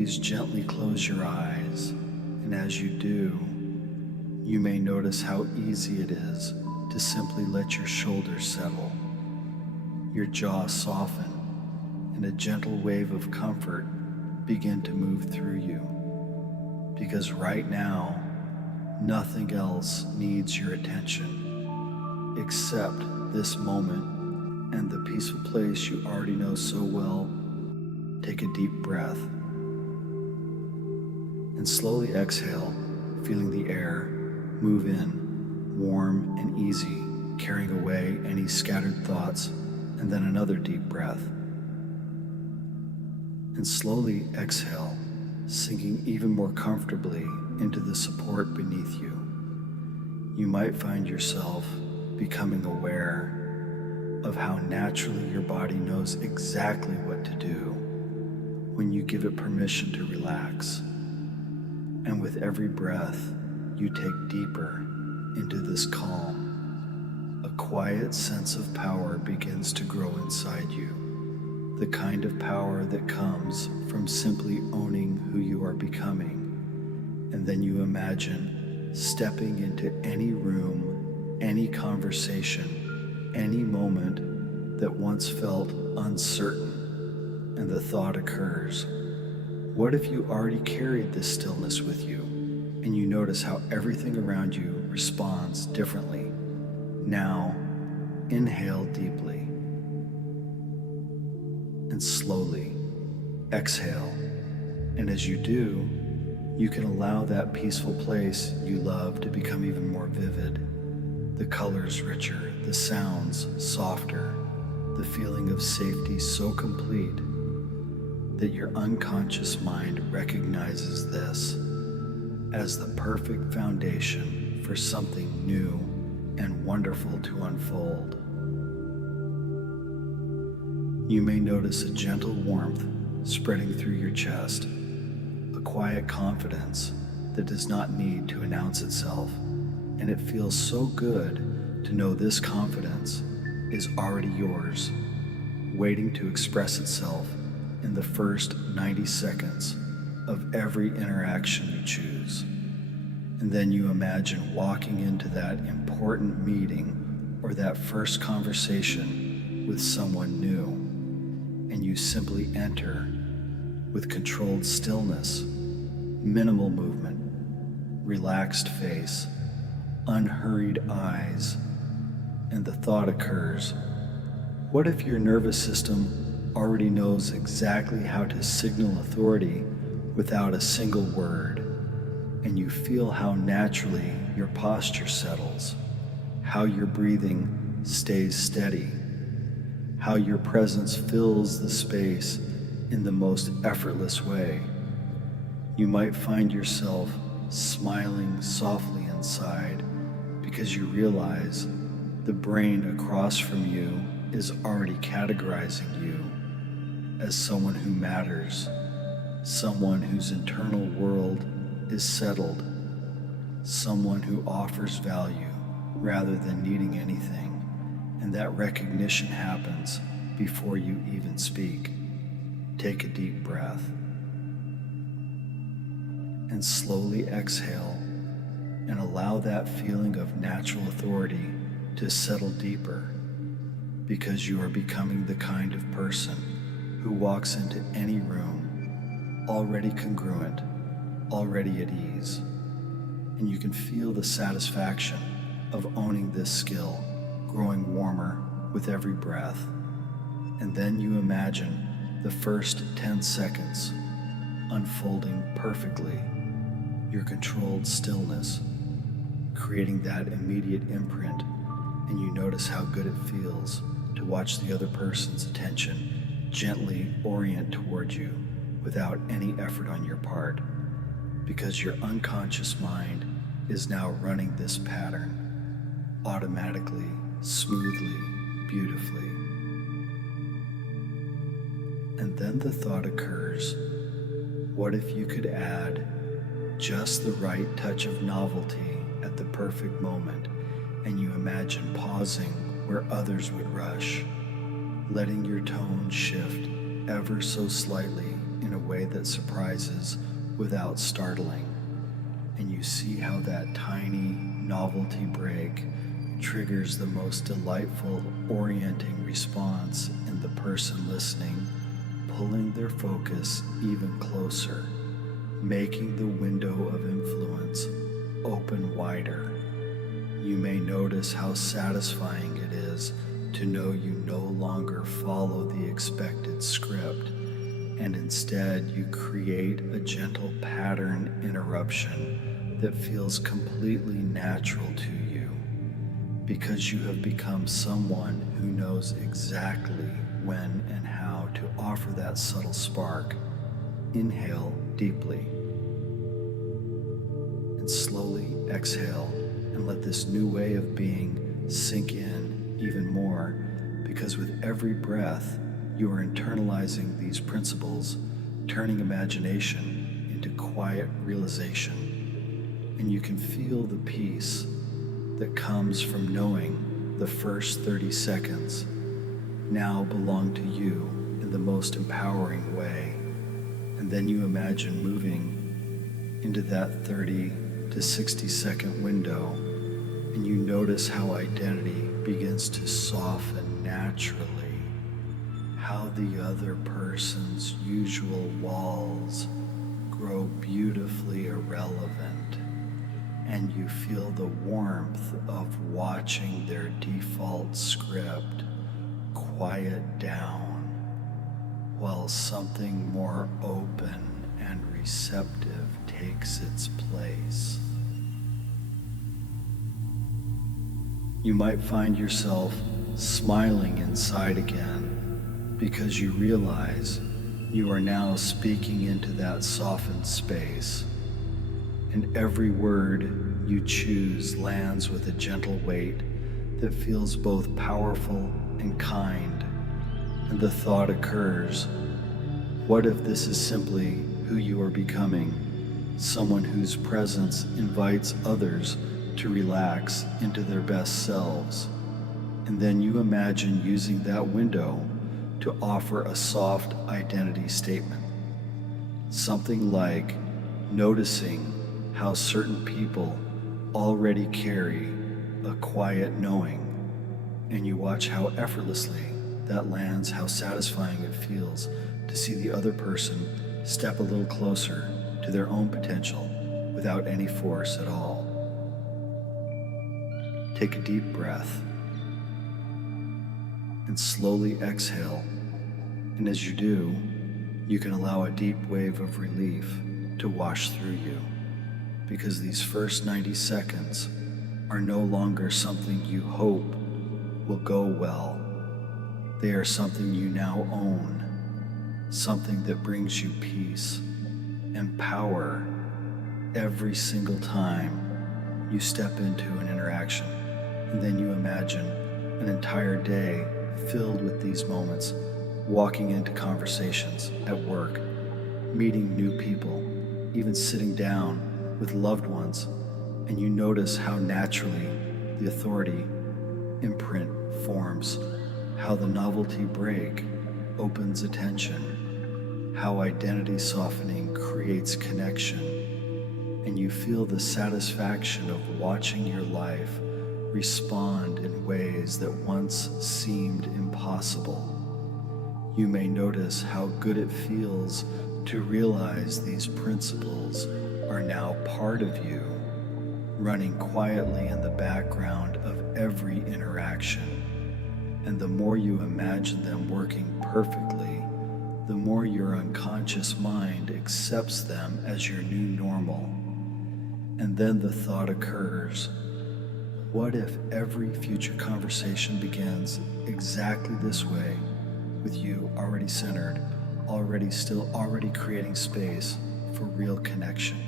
please gently close your eyes, and as you do, you may notice how easy it is to simply let your shoulders settle, your jaw soften, and a gentle wave of comfort begin to move through you. Because right now, nothing else needs your attention except this moment and the peaceful place you already know so well. Take a deep breath and slowly exhale, feeling the air move in, warm and easy, carrying away any scattered thoughts, and then another deep breath. And slowly exhale, sinking even more comfortably into the support beneath you. You might find yourself becoming aware of how naturally your body knows exactly what to do when you give it permission to relax. And with every breath, you take deeper into this calm. A quiet sense of power begins to grow inside you, the kind of power that comes from simply owning who you are becoming. And then you imagine stepping into any room, any conversation, any moment that once felt uncertain, and the thought occurs, what if you already carried this stillness with you, and you notice how everything around you responds differently? Now, inhale deeply, and slowly exhale. And as you do, you can allow that peaceful place you love to become even more vivid, the colors richer, the sounds softer, the feeling of safety so complete that your unconscious mind recognizes this as the perfect foundation for something new and wonderful to unfold. You may notice a gentle warmth spreading through your chest, a quiet confidence that does not need to announce itself, and it feels so good to know this confidence is already yours, waiting to express itself in the first 90 seconds of every interaction you choose. And then you imagine walking into that important meeting or that first conversation with someone new, and you simply enter with controlled stillness, minimal movement, relaxed face, unhurried eyes, and the thought occurs, what if your nervous system already knows exactly how to signal authority without a single word, and you feel how naturally your posture settles, how your breathing stays steady, how your presence fills the space in the most effortless way. You might find yourself smiling softly inside because you realize the brain across from you is already categorizing you as someone who matters, someone whose internal world is settled, someone who offers value rather than needing anything, and that recognition happens before you even speak. Take a deep breath and slowly exhale, and allow that feeling of natural authority to settle deeper, because you are becoming the kind of person who walks into any room already congruent, already at ease, and you can feel the satisfaction of owning this skill growing warmer with every breath. And then you imagine the first 10 seconds unfolding perfectly, your controlled stillness, creating that immediate imprint, and you notice how good it feels to watch the other person's attention gently orient toward you without any effort on your part, because your unconscious mind is now running this pattern automatically, smoothly, beautifully. And then the thought occurs, what if you could add just the right touch of novelty at the perfect moment, and you imagine pausing where others would rush, letting your tone shift ever so slightly in a way that surprises without startling. And you see how that tiny novelty break triggers the most delightful, orienting response in the person listening, pulling their focus even closer, making the window of influence open wider. You may notice how satisfying it is to know you no longer follow the expected script, and instead you create a gentle pattern interruption that feels completely natural to you, because you have become someone who knows exactly when and how to offer that subtle spark. Inhale deeply and slowly exhale, and let this new way of being sink in even more, because with every breath you are internalizing these principles, turning imagination into quiet realization. And you can feel the peace that comes from knowing the first 30 seconds now belong to you in the most empowering way. And then you imagine moving into that 30 to 60-second window, and you notice how identity begins to soften naturally, how the other person's usual walls grow beautifully irrelevant, and you feel the warmth of watching their default script quiet down while something more open and receptive takes its place. You might find yourself smiling inside again because you realize you are now speaking into that softened space, and every word you choose lands with a gentle weight that feels both powerful and kind. And the thought occurs, what if this is simply who you are becoming? Someone whose presence invites others to relax into their best selves. And then you imagine using that window to offer a soft identity statement. Something like noticing how certain people already carry a quiet knowing, and you watch how effortlessly that lands, how satisfying it feels to see the other person step a little closer to their own potential without any force at all. Take a deep breath and slowly exhale. And as you do, you can allow a deep wave of relief to wash through you, because these first 90 seconds are no longer something you hope will go well. They are something you now own, something that brings you peace and power every single time you step into an interaction. And then you imagine an entire day filled with these moments, walking into conversations at work, meeting new people, even sitting down with loved ones, and you notice how naturally the authority imprint forms, how the novelty break opens attention, how identity softening creates connection, and you feel the satisfaction of watching your life respond in ways that once seemed impossible. You may notice how good it feels to realize these principles are now part of you, running quietly in the background of every interaction. And the more you imagine them working perfectly, the more your unconscious mind accepts them as your new normal. And then the thought occurs, what if every future conversation begins exactly this way, with you already centered, already creating space for real connection?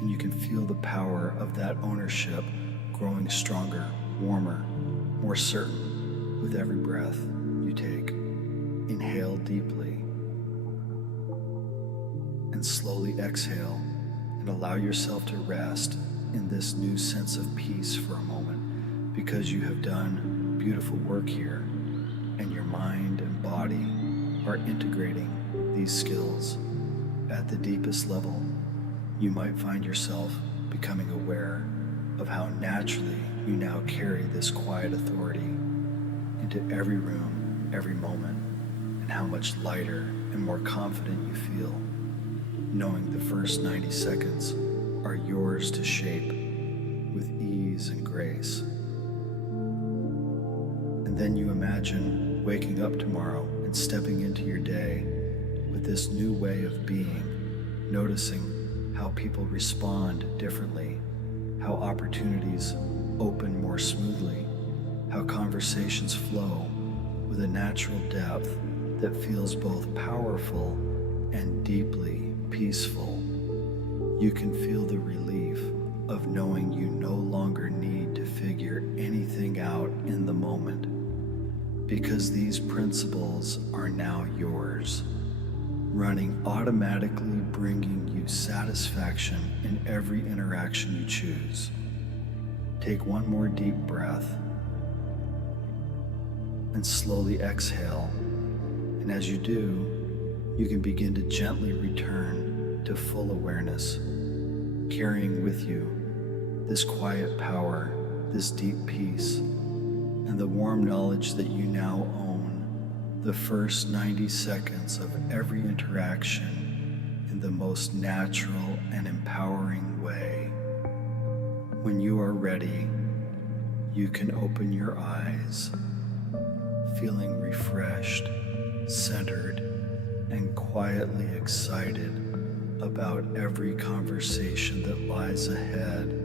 And you can feel the power of that ownership growing stronger, warmer, more certain with every breath you take. Inhale deeply and slowly exhale, and allow yourself to rest in this new sense of peace for a moment, because you have done beautiful work here, and your mind and body are integrating these skills at the deepest level, you might find yourself becoming aware of how naturally you now carry this quiet authority into every room, every moment, and how much lighter and more confident you feel, knowing the first 90 seconds are yours to shape with ease and grace. And then you imagine waking up tomorrow and stepping into your day with this new way of being, noticing how people respond differently, how opportunities open more smoothly, how conversations flow with a natural depth that feels both powerful and deeply peaceful. You can feel the relief of knowing you no longer need to figure anything out in the moment, because these principles are now yours, running automatically, bringing you satisfaction in every interaction you choose. Take one more deep breath and slowly exhale. And as you do, you can begin to gently return to full awareness, carrying with you this quiet power, this deep peace, and the warm knowledge that you now own the first 90 seconds of every interaction in the most natural and empowering way. When you are ready, you can open your eyes, feeling refreshed, centered, and quietly excited about every conversation that lies ahead